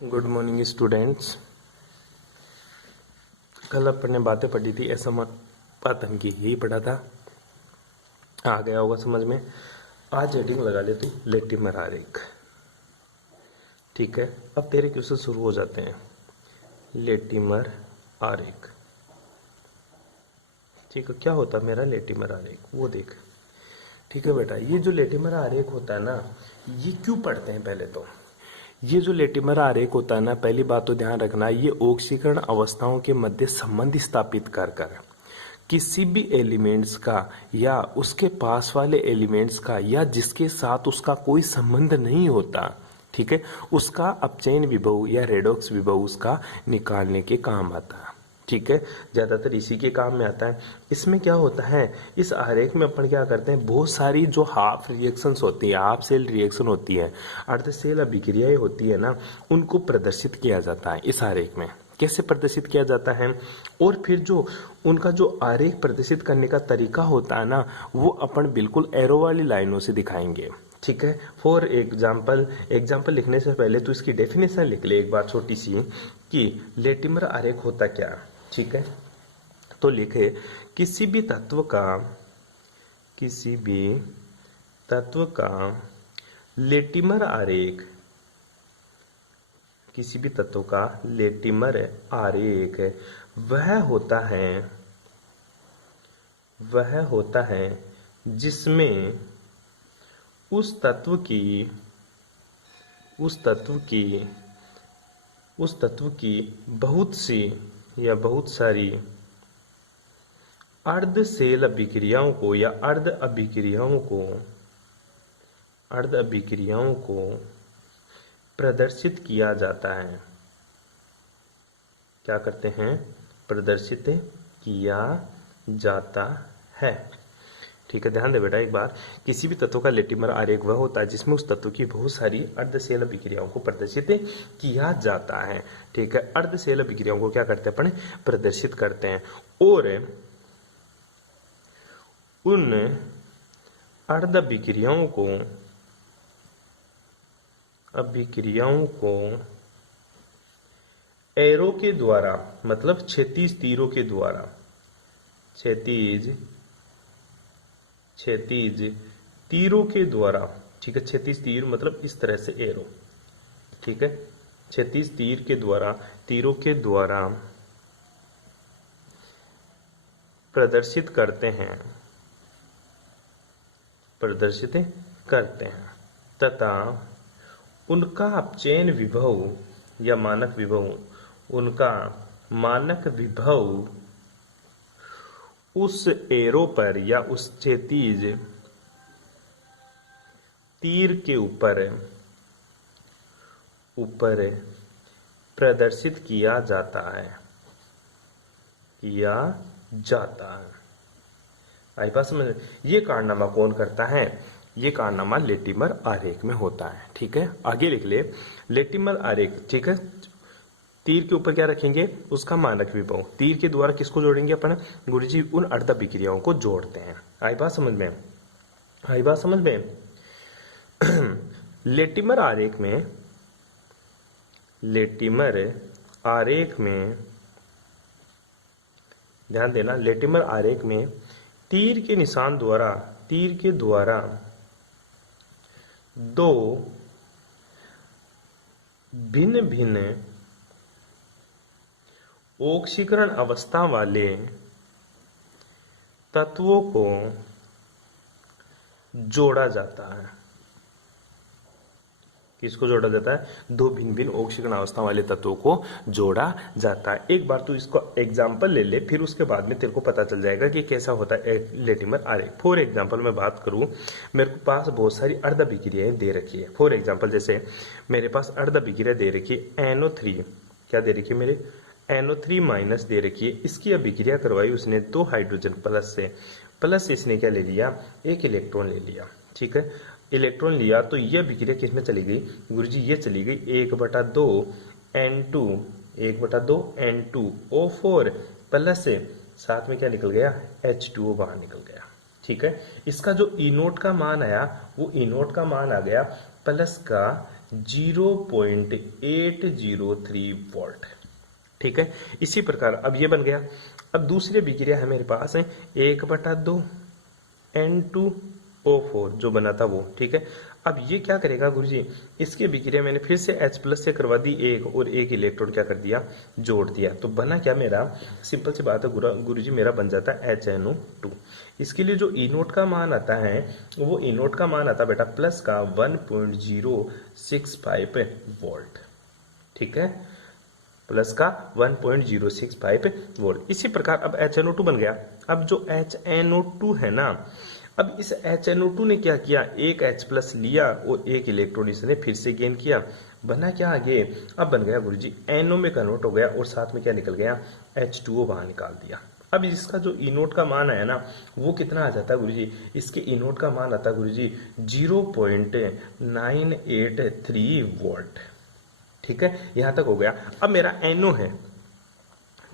Good morning students. कल अपन ने बातें पढ़ी थी असमापतन की, यही पढ़ा था, आ गया होगा समझ में। आज हेडिंग लगा ले तू लेटिमर आरेख। ठीक है, अब तेरे क्वेश्चन शुरू हो जाते हैं। लेटिमर आरेख, ठीक है, क्या होता है मेरा लेटिमर आरेख वो देख। ठीक है बेटा, ये जो लेटिमर आरेख होता है ना, ये क्यों पढ़ते हैं पहले तो। ये जो लेटिमर आरेख होता है ना, पहली बात तो ध्यान रखना, ये ऑक्सीकरण अवस्थाओं के मध्य संबंध स्थापित कर किसी भी एलिमेंट्स का या उसके पास वाले एलिमेंट्स का या जिसके साथ उसका कोई संबंध नहीं होता, ठीक है, उसका अपचयन विभव या रेडॉक्स विभव उसका निकालने के काम आता है। ठीक है, ज्यादातर इसी के काम में आता है। इसमें क्या होता है, इस आरेख में अपन क्या करते हैं, बहुत सारी जो हाफ रिएक्शंस होती है, हाफ सेल रिएक्शन होती है, अर्ध सेल अभिक्रियाएं होती है ना, उनको प्रदर्शित किया जाता है इस आरेख में। कैसे प्रदर्शित किया जाता है, और फिर जो उनका जो आरेख प्रदर्शित करने का तरीका होता है ना, वो अपन बिल्कुल एरो वाली लाइनों से दिखाएंगे। ठीक है, फॉर एग्जाम्पल लिखने से पहले तो इसकी डेफिनेशन लिख ले एक बार छोटी सी, कि लेटिमर आरेख होता क्या। ठीक है, तो लिखे किसी भी तत्व का लेटिमर आरेख, किसी भी तत्व का लेटिमर आरेख वह होता है जिसमें उस तत्व की बहुत सी या बहुत सारी अर्ध सेल अभिक्रियाओं को या अर्ध अभिक्रियाओं को प्रदर्शित किया जाता है। क्या करते हैं, प्रदर्शित किया जाता है। ठीक है, ध्यान दे बेटा एक बार, किसी भी तत्व का लेटिमर आरेख वह होता है जिसमें उस तत्व की बहुत सारी अर्ध सेल अभिक्रियाओं को प्रदर्शित किया जाता है। ठीक है, अर्ध सेल अभिक्रियाओं को क्या करते हैं अपन, प्रदर्शित करते हैं, और उन अर्ध अभिक्रियाओं को एरो के द्वारा, मतलब क्षैतिज तीरों के द्वारा, क्षैतिज तीरों के द्वारा, ठीक है, क्षैतिज तीर मतलब इस तरह से एरो, ठीक है, क्षैतिज तीरों के द्वारा प्रदर्शित करते हैं तथा उनका अपचयन विभव या मानक विभव उस एरो पर या उस क्षैतिज तीर के ऊपर प्रदर्शित किया जाता है। आई बात समझ। ये कारनामा कौन करता है, ये कारनामा लेटिमर आरेख में होता है। ठीक है, आगे लिख ले लेटिमर आरेख। ठीक है, तीर के ऊपर क्या रखेंगे, उसका मानक विभव, तीर के द्वारा किसको जोड़ेंगे अपन, गुरुजी उन अर्ध अभिक्रियाओं को जोड़ते हैं। आई बात समझ में। लेटिमर आरेख में ध्यान देना, लेटिमर आरेख में तीर के द्वारा दो भिन्न ऑक्सीकरण अवस्था वाले तत्वों को जोड़ा जाता है। किसको जोड़ा जाता है, दो भिन्न ऑक्सीकरण अवस्था वाले तत्वों को जोड़ा जाता है। एक बार तू इसको एग्जाम्पल ले ले, फिर उसके बाद में तेरे को पता चल जाएगा कि कैसा होता है लेटिमर आरेख। फॉर एग्जाम्पल मैं बात करूं, मेरे पास बहुत सारी अर्ध अभिक्रियाएं दे रखी है। फॉर एग्जाम्पल जैसे मेरे पास अर्ध अभिक्रिया दे रखी है NO3, क्या दे रखी है मेरे, NO3 माइनस दे रखी है। इसकी अभिक्रिया करवाई उसने 2 हाइड्रोजन प्लस इसने क्या ले लिया, एक इलेक्ट्रॉन ले लिया। ठीक है, इलेक्ट्रॉन लिया तो ये अभिक्रिया किसमें चली गई, गुरुजी ये चली गई 1/2 N2O4 प्लस साथ में क्या निकल गया, H2O बाहर निकल गया। ठीक है, इसका जो E0 का मान आया, वो E0 का मान आ गया प्लस का 0.803 वोल्ट। ठीक है, इसी प्रकार अब ये बन गया। अब दूसरी अभिक्रिया है मेरे पास है 1/2 N2O4 जो बना था वो। ठीक है, अब ये क्या करेगा गुरुजी, इसकी अभिक्रिया मैंने फिर से H+ से करवा दी एक, और एक इलेक्ट्रॉन क्या कर दिया, जोड़ दिया। तो बना क्या मेरा, सिंपल सी बात है गुरुजी, मेरा बन जाता है HNO2। इसके लिए जो ई नोट का मान आता है, वो ई नोट का मान आता बेटा प्लस का 1.065 वोल्ट। ठीक है, प्लस का 1.065 वोल्ट। इसी प्रकार अब HNO2 बन गया। अब जो HNO2 है ना, अब इस HNO2 ने क्या किया, एक H+ लिया और एक इलेक्ट्रॉन इसने फिर से गेन किया। बना क्या आगे, अब बन गया गुरुजी NO में कन्वर्ट हो गया, और साथ में क्या निकल गया, H2O बाहर निकाल दिया। अब इसका जो ई नोट का मान आया ना, वो कितना आ जाता है गुरुजी, इसके ई नोट का मान आता है गुरुजी 0.983 वोल्ट। ठीक है, यहां तक हो गया। अब मेरा NO है,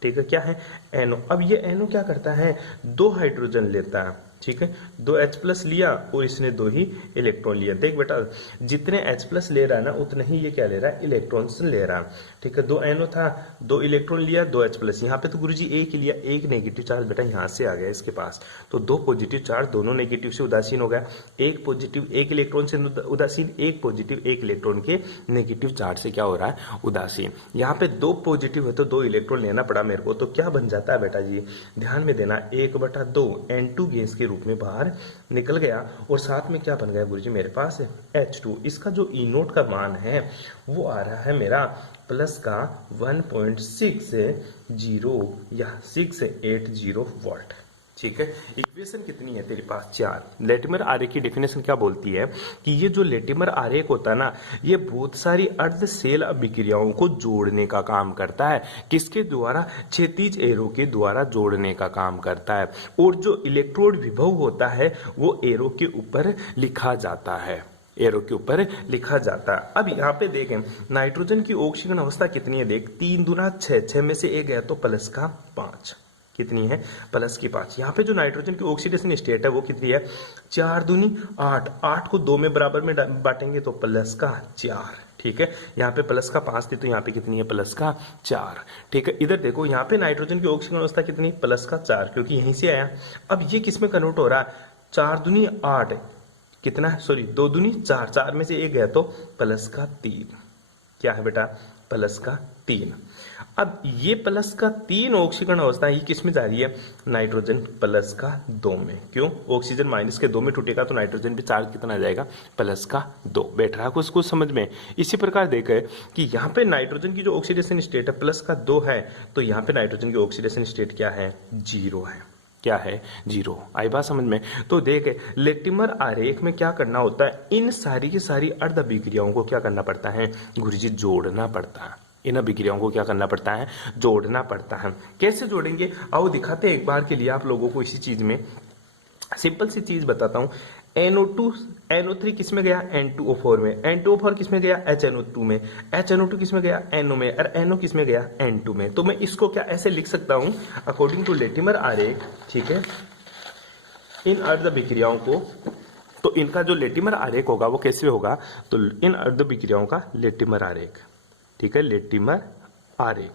ठीक है, क्या है NO। अब ये NO क्या करता है, 2 हाइड्रोजन लेता है। ठीक है, 2 H+ लिया और इसने 2 ही इलेक्ट्रॉन लिया। देख बेटा, जितने H+ ले रहा है ना, उतने ही ये क्या ले रहा है, इलेक्ट्रॉन्स ले रहा है। ठीक है, 2 NO था, 2 इलेक्ट्रॉन लिया, 2 H+। यहाँ पे तो गुरुजी एक ही लिया, एक नेगेटिव चार्ज बेटा यहाँ से आ गया इसके पास, तो 2 पॉजिटिव चार्ज, दोनों नेगेटिव से उदासीन हो गया। एक पॉजिटिव एक इलेक्ट्रॉन से उदासीन, एक पॉजिटिव एक इलेक्ट्रॉन के नेगेटिव चार्ज से क्या हो रहा है, उदासीन। यहाँ पे 2 पॉजिटिव है तो 2 इलेक्ट्रॉन लेना पड़ा मेरे को, तो क्या बन जाता है बेटा जी, ध्यान में देना, 1/2 N2 गैस के रूप में बाहर निकल गया, और साथ में क्या बन गया गुरुजी मेरे पास H2। इसका जो ई नोट का मान है वो आ रहा है मेरा प्लस का 1.60 या 680 वोल्ट। ठीक है, इक्वेशन कितनी है तेरे पास, 4। लेटिमर आरेख की डेफिनेशन क्या बोलती है कि ये जो लेटिमर आरेख होता है ना, ये बहुत सारी अर्ध सेल अभिक्रियाओं को जोड़ने का काम करता है। किसके द्वारा, क्षैतिज एरो के द्वारा जोड़ने का काम करता है। और जो इलेक्ट्रोड विभव होता है वो एरो के ऊपर लिखा जाता है, एरो के ऊपर लिखा जाता है। अब यहाँ पे देखें नाइट्रोजन की ऑक्सीजन अवस्था कितनी है, देख 3 दूना 6, 6 में से एक गया तो प्लस का 5, कितनी है, प्लस की 5। यहाँ पे जो नाइट्रोजन की ऑक्सीडेशन स्टेट है वो कितनी है, 4 दूनी 8, 8 को 2 में बराबर में बांटेंगे तो प्लस का 4। ठीक है, यहाँ पे प्लस का 5 थी तो यहाँ पे कितनी है, प्लस का 4। ठीक है, इधर देखो यहाँ पे नाइट्रोजन की ऑक्सीजन अवस्था कितनी, प्लस का 4, क्योंकि यहीं से आया। अब ये किस में कन्वर्ट हो रहा है, 4 दूनी 8, कितना है, सॉरी 2 दूनी 4, 4 में से एक गया तो प्लस का 3, क्या है बेटा, प्लस का 3। अब ये प्लस का 3 ऑक्सीकरण अवस्था ये किस में जा रही है, नाइट्रोजन प्लस का 2 में। क्यों, ऑक्सीजन माइनस के 2 में टूटेगा तो नाइट्रोजन भी चार्ज कितना आ जाएगा, प्लस का 2। बैठ रहा है कुछ समझ में। इसी प्रकार देखें कि यहाँ पे नाइट्रोजन की जो ऑक्सीडेशन स्टेट है प्लस का 2 है, तो यहाँ पे नाइट्रोजन की ऑक्सीडेशन स्टेट क्या है, 0 है। क्या है, 0। आई बात समझ में। तो देख लेटिमर आरेख में क्या करना होता है, इन सारी की सारी अर्ध अभिक्रियाओं को क्या करना पड़ता है गुरुजी, जोड़ना पड़ता है। इन अभिक्रियाओं को क्या करना पड़ता है, जोड़ना पड़ता है। कैसे जोड़ेंगे, आओ दिखाते हैं एक बार के लिए आप लोगों को इसी चीज में। सिंपल सी चीज बताता हूं, NO2 NO3 किस में गया, N2O4 में, N2O4 किस में गया, HNO2 में, HNO2 किस में गया, NO में, और NO किस में गया, N2 में। तो मैं इसको क्या ऐसे लिख सकता हूं, अकॉर्डिंग टू लेटिमर आरेख। ठीक है, इन अर्ध अभिक्रियाओं को, तो इनका जो लेटिमर आरेख होगा वो कैसे होगा, तो इन अर्ध अभिक्रियाओं का लेटिमर आरेख। ठीक है, लेटिमर आरेख,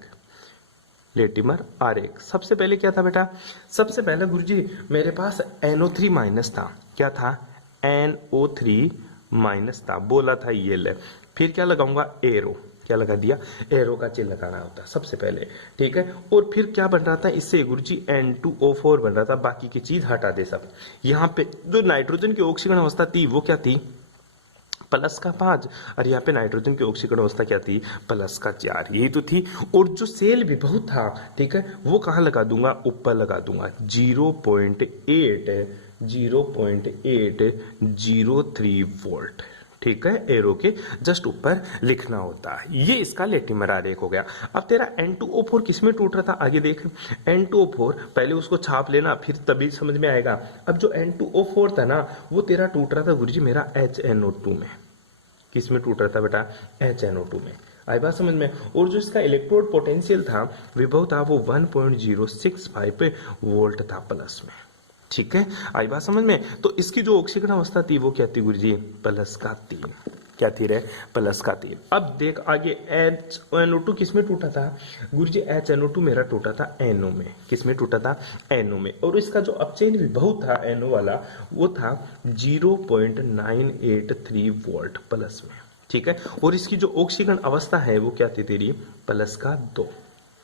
लेटिमर आरेख। सबसे पहले क्या था बेटा, सबसे पहले गुरुजी मेरे पास NO3 माइनस था, क्या था, NO3 माइनस था, बोला था ये ले। फिर क्या लगाऊंगा, एरो, क्या लगा दिया, एरो का चिन्ह लगाना होता है सबसे पहले। ठीक है, और फिर क्या बन रहा था इससे गुरुजी, N2O4 बन रहा था, बाकी की चीज हटा दे सब। यहाँ पे जो नाइट्रोजन की ऑक्सीकरण अवस्था थी वो क्या थी, प्लस का 5, और यहाँ पे नाइट्रोजन की ऑक्सीकरण अवस्था क्या थी, प्लस का 4, यही तो थी। और जो सेल विभव था, ठीक है, वो कहाँ लगा दूंगा, ऊपर लगा दूंगा, 0.803 वोल्ट। ठीक है, एरो के जस्ट ऊपर लिखना होता है। ये इसका लेटिमर आरेख हो गया। अब तेरा N2O4 किसमें टूट रहा था, आगे देख, N2O4 पहले उसको छाप लेना फिर तभी समझ में आएगा। अब जो N2O4 था ना, वो तेरा टूट रहा था गुरुजी मेरा HNO2 में। किस में टूट रहा था बेटा, HNO2 में। आई बात समझ में। और जो इसका इलेक्ट्रोड पोटेंशियल था, विभव था, वो 1.065 वोल्ट था प्लस में। ठीक है, आई बात समझ में। तो इसकी जो ऑक्सीकरण अवस्था थी वो क्या थी गुरुजी, प्लस का 3। क्या तीर है, प्लस का तीर। अब देख आगे HNO2 किस में टूटा था गुरुजी, HNO2 मेरा टूटा था NO में। किस में टूटा था, NO में। और इसका जो अपचयन विभव था NO वाला वो था 0.983 वोल्ट प्लस में, ठीक है। और इसकी जो ऑक्सीकरण अवस्था है वो क्या थी तेरी, प्लस का 2।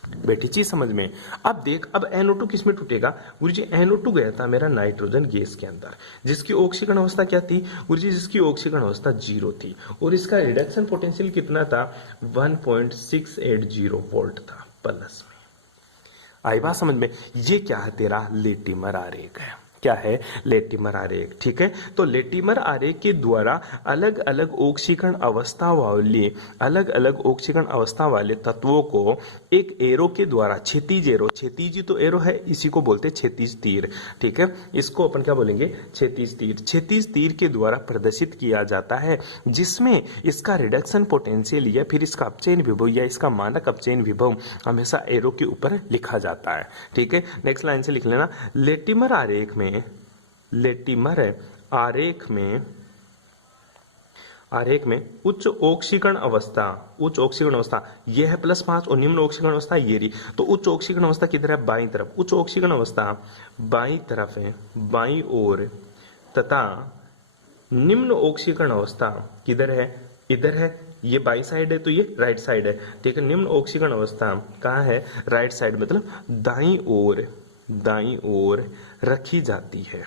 बेटी चीज समझ में। अब देख, अब NO2 किस में टूटेगा गुरुजी, NO2 गया था मेरा नाइट्रोजन गैस के अंदर, जिसकी ऑक्सीकरण अवस्था क्या थी गुरुजी, जिसकी ऑक्सीकरण अवस्था 0 थी। और इसका रिडक्शन पोटेंशियल कितना था, 1.680 वोल्ट था प्लस में। आई बात समझ में। ये क्या है तेरा लेटिमर आरेख है, क्या है, लेटिमर आरेख, ठीक है। तो लेटिमर आरेख के द्वारा अलग अलग ऑक्सीकरण अवस्था वाले तत्वों को एक एरो के द्वारा, क्षैतिज एरो, क्षैतिज तो एरो है, इसी को बोलते हैं क्षैतिज तीर, ठीक है। इसको अपन क्या बोलेंगे, क्षैतिज तीर। क्षैतिज तीर के द्वारा प्रदर्शित किया जाता है, जिसमें इसका रिडक्शन पोटेंशियल या फिर इसका अपचयन विभव या इसका मानक अपचयन विभव हमेशा एरो के ऊपर लिखा जाता है, ठीक है। नेक्स्ट लाइन से लिख लेना, लेटिमर आरेख में उच्च ऑक्सीकरण अवस्था यह है +5 और निम्न ऑक्सीकरण अवस्था ये रही। तो उच्च ऑक्सीकरण अवस्था किधर है, बाईं तरफ। उच्च ऑक्सीकरण अवस्था बाईं तरफ है, बाईं ओर, तथा निम्न ऑक्सीकरण अवस्था किधर है, इधर है। ये बाई साइड है तो ये राइट साइड है, ठीक है। निम्न ऑक्सीकरण अवस्था कहाँ है, राइट साइड, मतलब दाईं ओर रखी जाती है।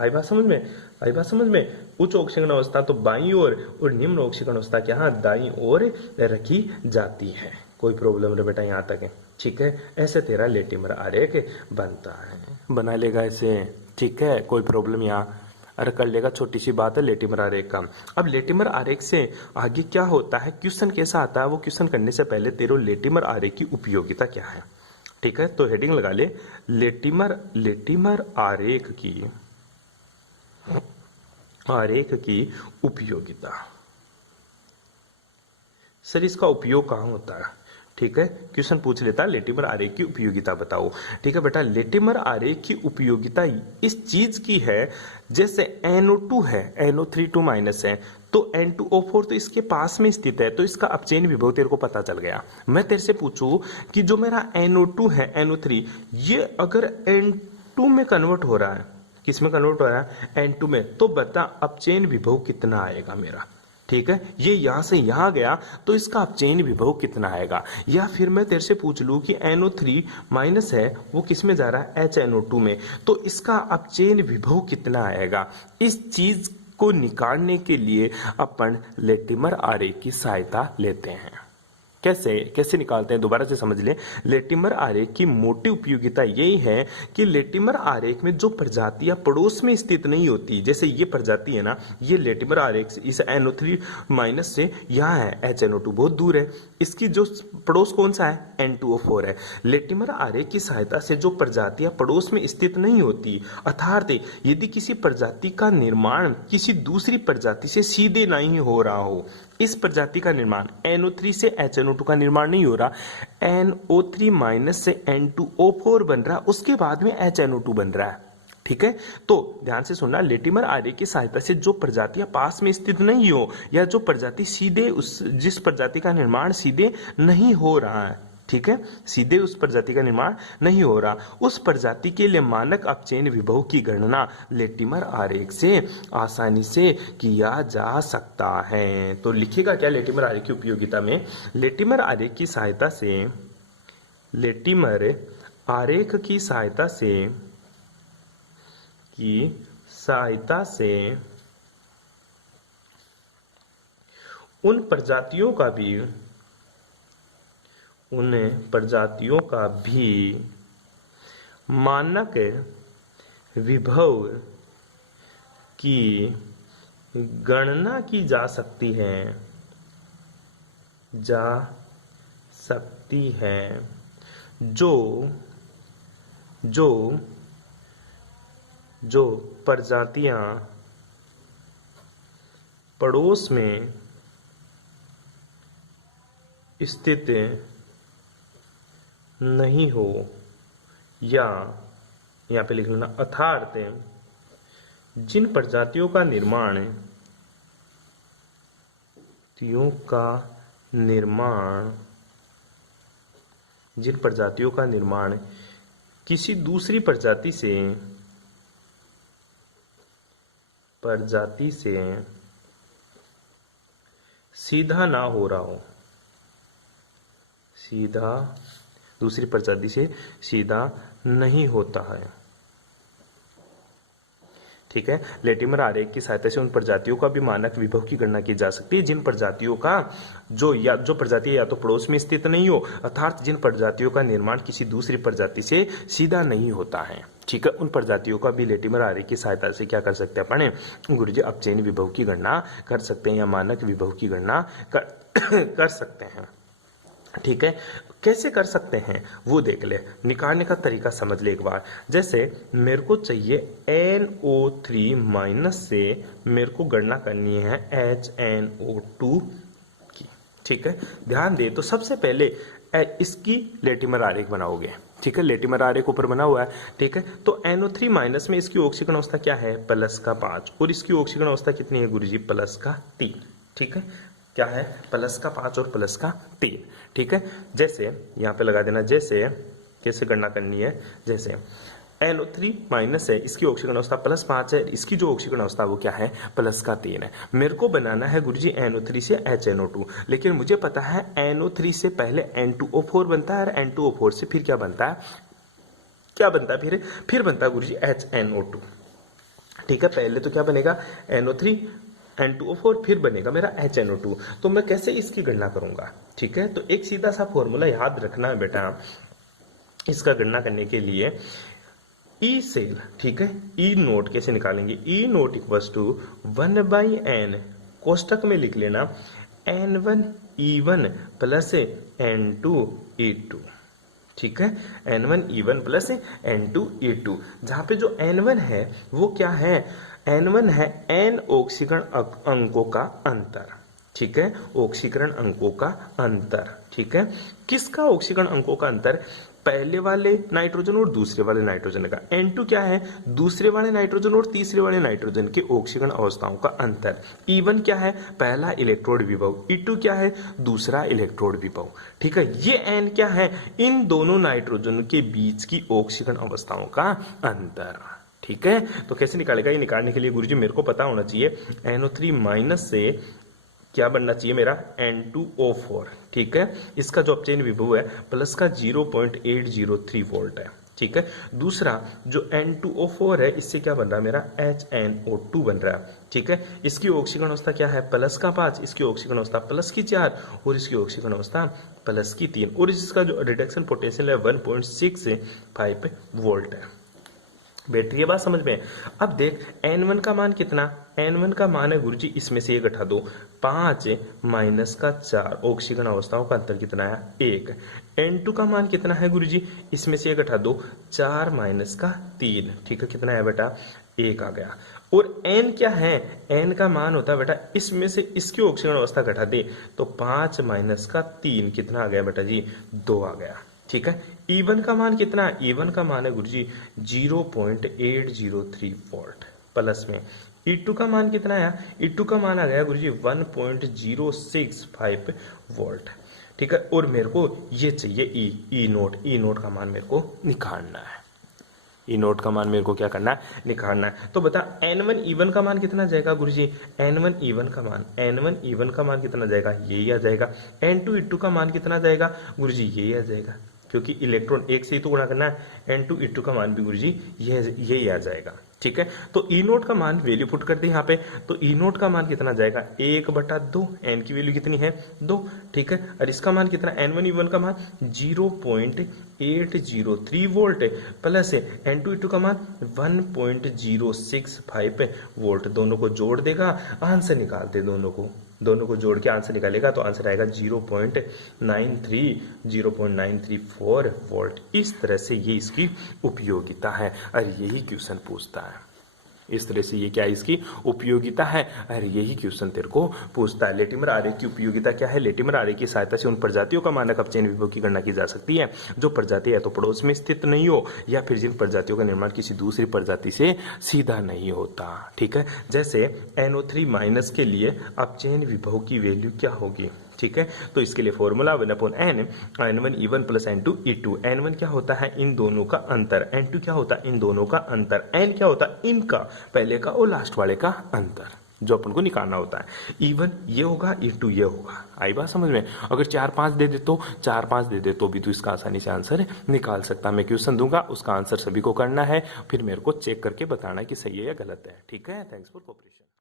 आई बात समझ में। उच्च ऑक्सीकरण अवस्था तो बाईं ओर और निम्न ऑक्सीकरण अवस्था क्या, दाईं ओर रखी जाती है। कोई प्रॉब्लम रे बेटा, यहाँ तक है, ठीक है। ऐसे तेरा लेटिमर आरेख बनता है, बना लेगा ऐसे, ठीक है। कोई प्रॉब्लम यहाँ अरे कर लेगा, छोटी सी बात है लेटिमर आरेख का। अब लेटिमर आरेख से आगे क्या होता है, क्वेश्चन कैसा आता है, वो क्वेश्चन करने से पहले तेरे लेटिमर आरेख की उपयोगिता क्या है, ठीक है। तो हेडिंग लगा ले, लेटिमर आरेख की उपयोगिता। सर इसका उपयोग कहाँ होता है, ठीक है। क्वेश्चन पूछ लेता है लेटिमर आरेख की उपयोगिता बताओ, ठीक है बेटा। लेटिमर आरेख की उपयोगिता इस चीज की है, जैसे NO2 है, NO3 माइनस है, तो N2O4 तो इसके पास में स्थित है, तो इसका अपचयन विभव तेरे को पता चल गया। मैं तेरे से पूछूं कि जो मेरा NO2 है, NO3, ये अगर N2 में कन्वर्ट हो रहा है, किस में कन्वर्ट हो रहा है, N2 में, तो बता अपचयन विभव कितना आएगा मेरा, ठीक है। ये यहां से यहां गया तो इसका अपचयन विभव कितना आएगा। या फिर मैं तेरे से पूछ लूं कि NO3 माइनस है, वो किस में जा रहा है, HNO2 में, तो इसका अपचयन विभव कितना आएगा। इस चीज को निकालने के लिए अपन लेटिमर आरेख की सहायता लेते हैं। कैसे निकालते हैं, दोबारा से समझ लें। लेटिमर आरेख की मोटी उपयोगिता यही है कि लेटिमर आरेख में जो प्रजातियां पड़ोस में स्थित नहीं होती, जैसे ये प्रजाति है ना, ये लेटिमर आरेख से इस NO3 माइनस से यहाँ है, HNO2 बहुत दूर है, इसकी जो पड़ोस कौन सा है, N2O4 है। लेटिमर आरेख की सहायता से जो प्रजातियां पड़ोस में स्थित नहीं होती, अर्थात यदि किसी प्रजाति का निर्माण किसी दूसरी प्रजाति से सीधे नहीं हो रहा हो, इस प्रजाति का निर्माण NO3 से HNO2 का निर्माण नहीं हो रहा, NO3 माइनस से N2O4 बन रहा, उसके बाद में HNO2 बन रहा है, ठीक है। तो ध्यान से सुनना, लेटिमर आरेख की सहायता से जो प्रजातियां पास में स्थित नहीं हो, या जो प्रजाति सीधे जिस प्रजाति का निर्माण सीधे नहीं हो रहा है, ठीक है, सीधे उस प्रजाति का निर्माण नहीं हो रहा, उस प्रजाति के लिए मानक अपचयन विभव की गणना लेटिमर आरेख से आसानी से किया जा सकता है। तो लिखिएगा क्या लेटिमर आरेख की उपयोगिता में, लेटिमर आरेख की सहायता से उन प्रजातियों का भी मानक विभव की गणना की जा सकती है, जो प्रजातियां पड़ोस में स्थित नहीं हो, या यहाँ पे लिख लेना, अर्थात जिन प्रजातियों का निर्माण किसी दूसरी प्रजाति से सीधा ना हो रहा हो, दूसरी प्रजाति से सीधा नहीं होता है। ठीक है, लेटिमर आरेख की सहायता से उन प्रजातियों का भी मानक विभव की गणना की जा सकती है जिन प्रजातियों का जो प्रजाति या तो पड़ोस में स्थित नहीं हो, अर्थात जिन प्रजातियों का निर्माण किसी दूसरी प्रजाति से सीधा नहीं होता है। ठीक है, उन प्रजातियों का भी लेटिमर आरेख की सहायता से क्या कर सकते हैं अपन गुरुजी, अपचयन विभव की गणना कर सकते हैं या मानक विभव की गणना कर सकते हैं। ठीक है, कैसे कर सकते हैं वो देख ले, निकालने का तरीका समझ ले एक बार। जैसे मेरे को चाहिए NO3 माइनस से मेरे को गणना करनी है HNO2 की। ठीक है, ध्यान दे, तो सबसे पहले इसकी लेटिमर आरेख बनाओगे। ठीक है, लेटिमर आरेख ऊपर बना हुआ है। ठीक है, तो NO3 माइनस में इसकी ऑक्सीकरण अवस्था क्या है, +5, और इसकी ऑक्सीकरण अवस्था कितनी है गुरुजी, +3। ठीक है, क्या है, +5 और +3। ठीक है, जैसे यहाँ पे लगा देना, जैसे कैसे गणना करनी है, जैसे NO3 माइनस है, इसकी ऑक्सीकरण अवस्था +5 है, इसकी जो ऑक्सीकरण अवस्था वो क्या है, +3 है। मेरे को बनाना है गुरुजी NO3 से HNO2, लेकिन मुझे पता है NO3 से पहले N2O4 बनता है और N2O4 से फिर क्या बनता है, फिर बनता है गुरुजी HNO2। ठीक है, पहले तो क्या बनेगा NO3 N2O4, फिर बनेगा मेरा HNO2। तो मैं कैसे इसकी गणना करूंगा। ठीक है, तो एक सीधा सा फॉर्मूला याद रखना है बेटा इसका गणना करने के लिए, ई सेल। ठीक है, ई नोट कैसे निकालेंगे, ई नोट इक्वल्स टू 1/n, कोष्टक में लिख लेना N1E1 प्लस N2E2। ठीक है, N1E1 प्लस N2E2, जहां पे जो N1 है वो क्या है, N1 है N ऑक्सीकरण अंकों का अंतर। ठीक है, ऑक्सीकरण अंकों का अंतर। ठीक है, किसका ऑक्सीकरण अंकों का अंतर, पहले वाले नाइट्रोजन और दूसरे वाले नाइट्रोजन का। N2 क्या है, दूसरे वाले नाइट्रोजन और तीसरे वाले नाइट्रोजन के ऑक्सीकरण अवस्थाओं का अंतर। E1 क्या है, पहला इलेक्ट्रोड विभव। E2 क्या है, दूसरा इलेक्ट्रोड विभव। ठीक है, ये N क्या है, इन दोनों नाइट्रोजन के बीच की ऑक्सीकरण अवस्थाओं का अंतर। ठीक है, तो कैसे निकालेगा, ये निकालने के लिए गुरुजी मेरे को पता होना चाहिए NO3 माइनस से क्या बनना चाहिए मेरा N2O4। ठीक है, इसका जो अपचयन विभव है प्लस का 0.803 वोल्ट है। ठीक है, दूसरा जो N2O4 है इससे क्या बन रहा है मेरा HNO2 बन रहा है। ठीक है, इसकी ऑक्सीकरण अवस्था क्या है, +5, इसकी ऑक्सीकरण अवस्था +4 और इसकी ऑक्सीकरण अवस्था +3, और इसका जो रिडक्शन पोटेंशियल है 1.65 वोल्ट है। बैटरी ये बात समझ में। अब देख N1 का मान कितना, N1 का मान है गुरुजी, इसमें से ये घटा दो, 5 - 4, ऑक्सीकरण अवस्थाओं का अंतर कितना है, 1। N2 का मान कितना है गुरुजी, इसमें से ये घटा दो, 4 - 3। ठीक है, कितना है बेटा, 1 आ गया। और N क्या है, N का मान होता है बेटा, इसमें से इसकी ऑक्सीकरण अवस्था घटा दे तो 5 - 3 कितना आ गया बेटा जी, 2 आ गया। ठीक है, E1 का मान कितना है, E1 का मान है गुरुजी 0.803 वोल्ट प्लस में। E2 का मान कितना है, E2 का मान आ गया गुरुजी 1.065 वोल्ट। ठीक है, और मेरे को ये चाहिए ई नोट का मान मेरे को निकालना है। ई नोट का मान मेरे को क्या करना है, निकालना है। तो बता N1 E1 का मान कितना जाएगा गुरुजी, N1 E1 का मान कितना जाएगा, यही आ जाएगा। N2 E2 का मान कितना जाएगा गुरुजी, यही आ जाएगा, क्योंकि इलेक्ट्रॉन एक से ही तो गुणा करना है। N2 E2 का मान भी गुरुजी यही आ जाएगा। ठीक है, तो ई नोट का मान वैल्यू पुट कर दे यहाँ पे, तो ई नोट का मान कितना जाएगा, 1/2, N की वैल्यू कितनी है, 2। ठीक है, और इसका मान कितना, N1 E1 का मान 0.803 वोल्ट प्लस N2 E2 का मान 1.065 वोल्ट। दोनों को जोड़ देगा, आंसर निकाल दे, दोनों को जोड़ के आंसर निकालेगा तो आंसर आएगा 0.934 वोल्ट। इस तरह से ये इसकी उपयोगिता है और यही क्वेश्चन पूछता है। इस तरह से ये क्या है, इसकी उपयोगिता है। अरे यही क्वेश्चन तेरे को पूछता है, लेटिमर आरेख की उपयोगिता क्या है। लेटिमर आरेख की सहायता से उन प्रजातियों का मानक अपचयन विभव की गणना की जा सकती है जो प्रजाति या तो पड़ोस में स्थित नहीं हो या फिर जिन प्रजातियों का निर्माण किसी दूसरी प्रजाति से सीधा नहीं होता। ठीक है, जैसे NO3 माइनस के लिए अपचयन विभव की वैल्यू क्या होगी। ठीक है, तो इसके लिए formula 1/n N1 E1 plus N2 E2। N1 क्या होता है, इन दोनों का अंतर। N2 क्या होता है, इन दोनों का अंतर। N क्या होता है, इनका, पहले का और लास्ट वाले का अंतर, जो अपन को निकालना होता है। E1 ये होगा, E2 ये होगा। आई बात समझ में। अगर 4-5 दे दे तो 4-5 दे दे तो भी तो इसका आसानी से आंसर निकाल सकता। मैं क्वेश्चन दूंगा, उसका आंसर सभी को करना है, फिर मेरे को चेक करके बताना कि सही है या गलत है। ठीक है, थैंक्स फॉर कोऑपरेशन।